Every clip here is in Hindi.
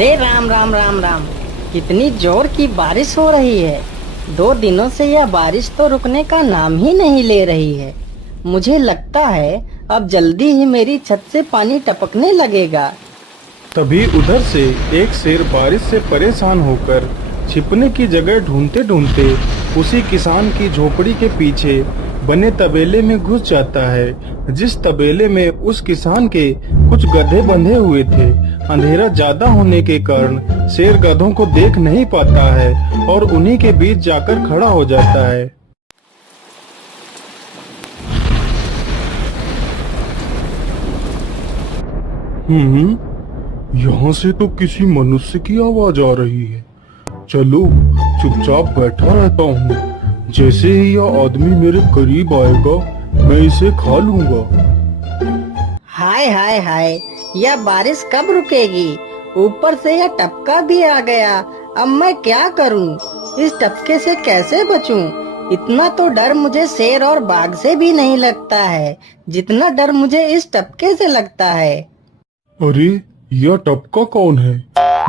अरे राम राम राम राम। कितनी जोर की बारिश हो रही है। 2 दिनों से यह बारिश तो रुकने का नाम ही नहीं ले रही है। मुझे लगता है अब जल्दी ही मेरी छत से पानी टपकने लगेगा। तभी उधर से एक शेर बारिश से परेशान होकर छिपने की जगह ढूंढते ढूंढते उसी किसान की झोपड़ी के पीछे बने तबेले में घुस जाता है, जिस तबेले में उस किसान के कुछ गधे बंधे हुए थे। अंधेरा ज्यादा होने के कारण शेर गधों को देख नहीं पाता है और उन्हीं के बीच जाकर खड़ा हो जाता है। यहाँ से तो किसी मनुष्य की आवाज आ रही है। चलो चुपचाप बैठा रहता हूँ। जैसे ही यह आदमी मेरे करीब आएगा मैं इसे खा लूंगा। हाय हाय हाय, यह बारिश कब रुकेगी? ऊपर से यह टपका भी आ गया। अब मैं क्या करूं? इस टपके से कैसे बचूं? इतना तो डर मुझे शेर और बाघ से भी नहीं लगता है जितना डर मुझे इस टपके से लगता है। अरे यह टपका कौन है?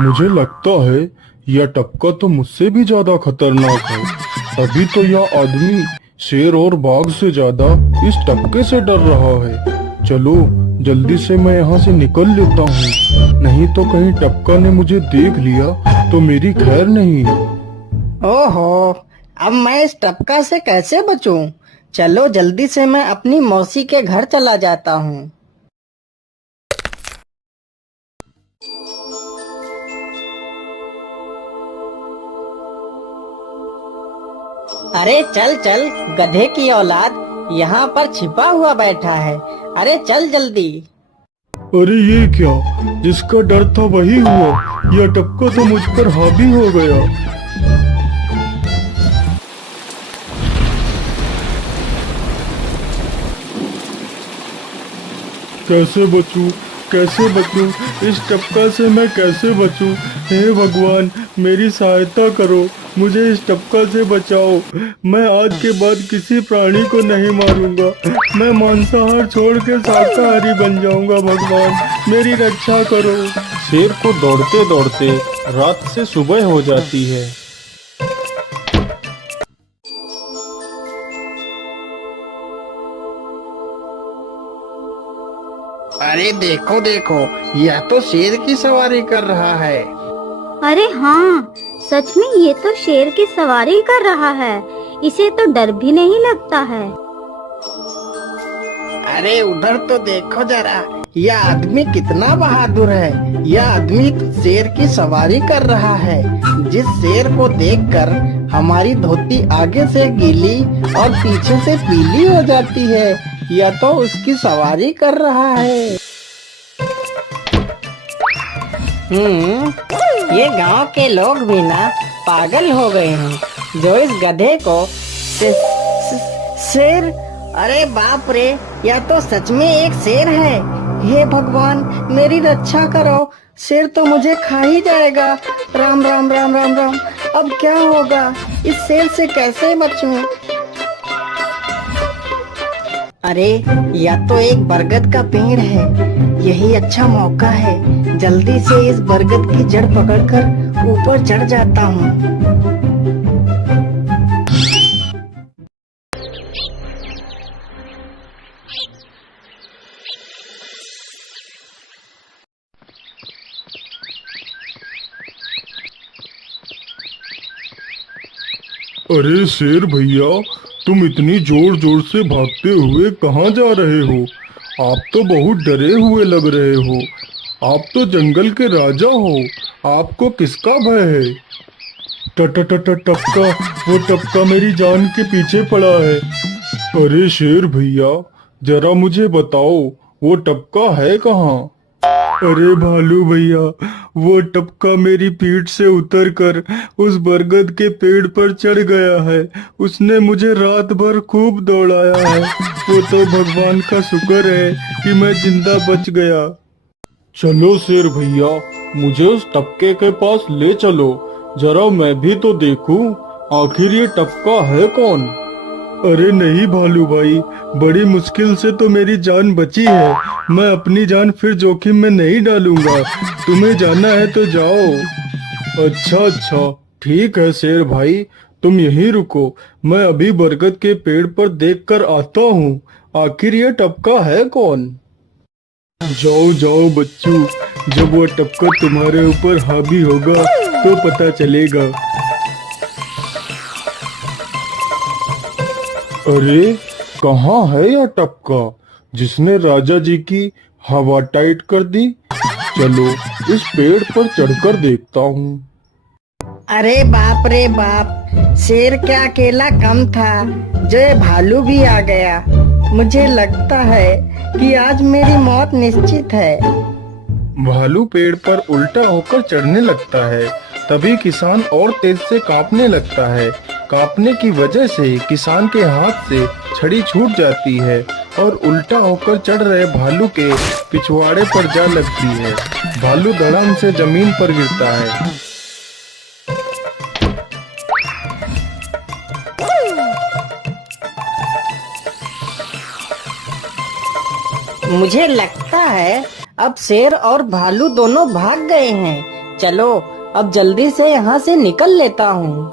मुझे लगता है यह टपका तो मुझसे भी ज्यादा खतरनाक है। अभी तो यह आदमी शेर और बाघ से ज्यादा इस टपके से डर रहा है। चलो जल्दी से मैं यहाँ से निकल लेता हूँ, नहीं तो कहीं टपका ने मुझे देख लिया तो मेरी खैर नहीं। ओहो, अब मैं इस टपका से कैसे बचूं? चलो जल्दी से मैं अपनी मौसी के घर चला जाता हूँ। अरे चल चल गधे की औलाद, यहाँ पर छिपा हुआ बैठा है। अरे चल जल्दी। अरे ये क्या, जिसका डर था वही हुआ। यह टपका तो मुझ पर हावी हो गया। कैसे बचूं? कैसे बचूं? इस टपका से मैं कैसे बचूं? हे भगवान मेरी सहायता करो, मुझे इस टपका से बचाओ। मैं आज के बाद किसी प्राणी को नहीं मारूंगा। मैं मांसाहार छोड़ के शाकाहारी बन जाऊंगा। भगवान मेरी रक्षा करो। शेर को दौड़ते दौड़ते रात से सुबह हो जाती है। अरे देखो देखो, यह तो शेर की सवारी कर रहा है। अरे हाँ, सच में ये तो शेर की सवारी कर रहा है। इसे तो डर भी नहीं लगता है। अरे उधर तो देखो जरा, यह आदमी कितना बहादुर है। यह आदमी तो शेर की सवारी कर रहा है। जिस शेर को देखकर हमारी धोती आगे से गीली और पीछे से पीली हो जाती है, यह तो उसकी सवारी कर रहा है। ये गांव के लोग भी ना पागल हो गए हैं जो इस गधे को शेर। अरे बाप रे, यह तो सच में एक शेर है। हे भगवान मेरी रक्षा करो, शेर तो मुझे खा ही जाएगा। राम राम राम राम राम। अब क्या होगा? इस शेर से कैसे बचूं? अरे यह तो एक बरगद का पेड़ है। यही अच्छा मौका है, जल्दी से इस बरगद की जड़ पकड़कर ऊपर चढ़ जाता हूँ। अरे शेर भैया, तुम इतनी जोर जोर से भागते हुए कहाँ जा रहे हो? आप तो बहुत डरे हुए लग रहे हो। आप तो जंगल के राजा हो, आपको किसका भय है? टपका, वो टपका मेरी जान के पीछे पड़ा है। अरे शेर भैया, जरा मुझे बताओ वो टपका है कहाँ? अरे भालू भैया, वो टपका मेरी पीठ से उतरकर उस बरगद के पेड़ पर चढ़ गया है। उसने मुझे रात भर खूब दौड़ाया है। वो तो भगवान का शुक्र है कि मैं जिंदा बच गया। चलो शेर भैया, मुझे उस टपके के पास ले चलो, जरा मैं भी तो देखूं आखिर ये टपका है कौन। अरे नहीं भालू भाई, बड़ी मुश्किल से तो मेरी जान बची है। मैं अपनी जान फिर जोखिम में नहीं डालूंगा। तुम्हें जाना है तो जाओ। अच्छा अच्छा, ठीक है शेर भाई, तुम यहीं रुको। मैं अभी बरगद के पेड़ पर देख कर आता हूँ। आखिर ये टपका है कौन? जाओ जाओ बच्चों, जब वो टपका तुम्हारे ऊपर हावी होगा तो पता चलेगा। अरे कहाँ है यह टपका जिसने राजा जी की हवा टाइट कर दी? चलो इस पेड़ पर चढ़कर देखता हूँ। अरे बाप रे बाप, शेर क्या अकेला कम था, जो ये भालू भी आ गया। मुझे लगता है कि आज मेरी मौत निश्चित है। भालू पेड़ पर उल्टा होकर चढ़ने लगता है, तभी किसान और तेज से कांपने लगता है। कांपने की वजह से किसान के हाथ से छड़ी छूट जाती है और उल्टा होकर चढ़ रहे भालू के पिछवाड़े पर जा लगती है। भालू धड़ाम से जमीन पर गिरता है। मुझे लगता है अब शेर और भालू दोनों भाग गए हैं। चलो अब जल्दी से यहाँ से निकल लेता हूँ।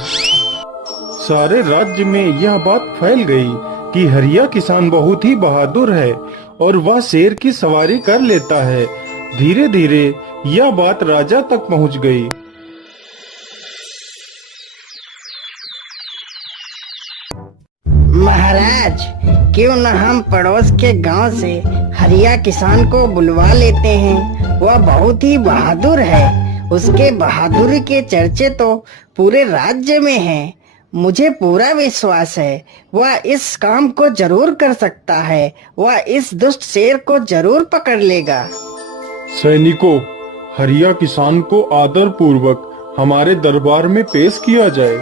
सारे राज्य में यह बात फैल गई कि हरिया किसान बहुत ही बहादुर है और वह शेर की सवारी कर लेता है। धीरे धीरे यह बात राजा तक पहुँच गई। महाराज, क्यों न हम पड़ोस के गांव से हरिया किसान को बुलवा लेते हैं। वह बहुत ही बहादुर है। उसके बहादुरी के चर्चे तो पूरे राज्य में हैं। मुझे पूरा विश्वास है वह इस काम को जरूर कर सकता है। वह इस दुष्ट शेर को जरूर पकड़ लेगा। सैनिकों, हरिया किसान को आदर पूर्वक हमारे दरबार में पेश किया जाए।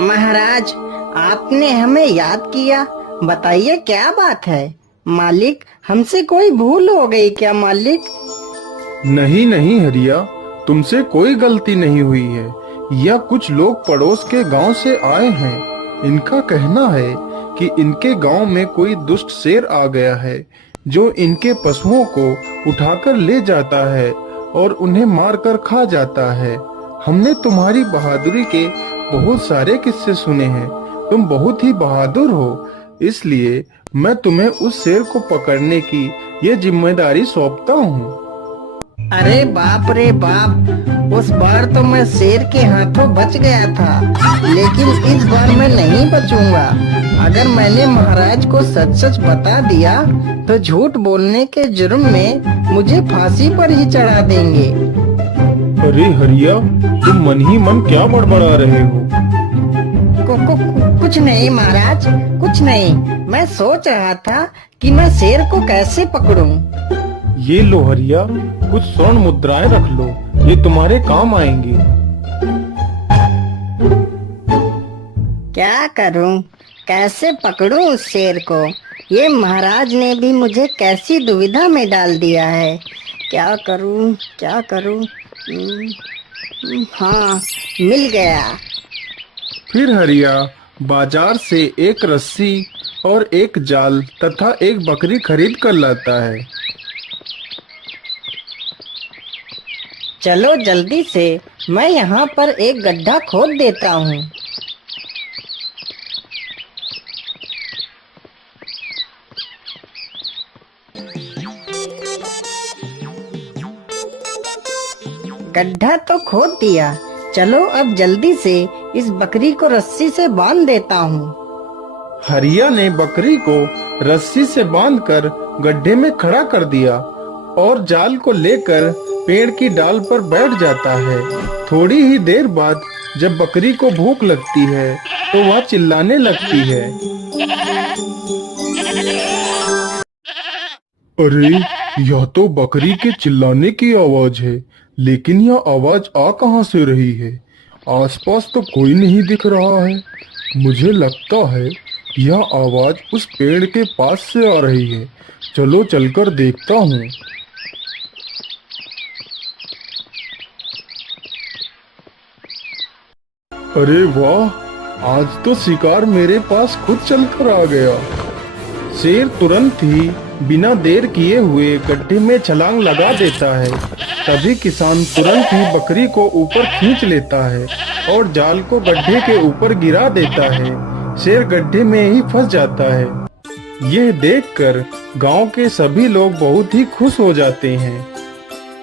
महाराज, आपने हमें याद किया। बताइए क्या बात है। मालिक, हमसे कोई भूल हो गई क्या मालिक? नहीं नहीं हरिया, तुमसे कोई गलती नहीं हुई है। यह कुछ लोग पड़ोस के गांव से आए हैं। इनका कहना है कि इनके गांव में कोई दुष्ट शेर आ गया है जो इनके पशुओं को उठाकर ले जाता है और उन्हें मारकर खा जाता है। हमने तुम्हारी बहादुरी के बहुत सारे किस्से सुने हैं। तुम बहुत ही बहादुर हो, इसलिए मैं तुम्हें उस शेर को पकड़ने की ये जिम्मेदारी सौंपता हूँ। अरे बाप रे बाप, उस बार तो मैं शेर के हाथों बच गया था, लेकिन इस बार मैं नहीं बचूंगा। अगर मैंने महाराज को सच सच बता दिया तो झूठ बोलने के जुर्म में मुझे फांसी पर ही चढ़ा देंगे। अरे हरिया, तुम मन ही मन क्या बड़बड़ा रहे हो? कुछ नहीं महाराज, कुछ नहीं। मैं सोच रहा था कि मैं शेर को कैसे पकड़ूं। ये लो हरिया, कुछ स्वर्ण मुद्राएं रख लो, ये तुम्हारे काम आएंगी। क्या करूं, कैसे पकड़ूं उस शेर को? ये महाराज ने भी मुझे कैसी दुविधा में डाल दिया है। क्या करूं, क्या करूं? हाँ, मिल गया। फिर हरिया बाजार से एक रस्सी और एक जाल तथा एक बकरी खरीद कर लाता है। चलो जल्दी से, मैं यहाँ पर एक गड्ढा खोद देता हूँ। गड्ढा तो खोद दिया। चलो अब जल्दी से इस बकरी को रस्सी से बांध देता हूँ। हरिया ने बकरी को रस्सी से बांधकर गड्ढे में खड़ा कर दिया और जाल को लेकर पेड़ की डाल पर बैठ जाता है। थोड़ी ही देर बाद जब बकरी को भूख लगती है तो वह चिल्लाने लगती है। अरे, यह तो बकरी के चिल्लाने की आवाज है, लेकिन यह आवाज आ कहां से रही है? आसपास तो कोई नहीं दिख रहा है। मुझे लगता है यह आवाज उस पेड़ के पास से आ रही है। चलो चलकर देखता हूँ। अरे वाह, आज तो शिकार मेरे पास खुद चलकर आ गया। शेर तुरंत ही बिना देर किए हुए गड्ढे में छलांग लगा देता है। तभी किसान तुरंत ही बकरी को ऊपर खींच लेता है और जाल को गड्ढे के ऊपर गिरा देता है। शेर गड्ढे में ही फंस जाता है। यह देखकर गांव के सभी लोग बहुत ही खुश हो जाते हैं।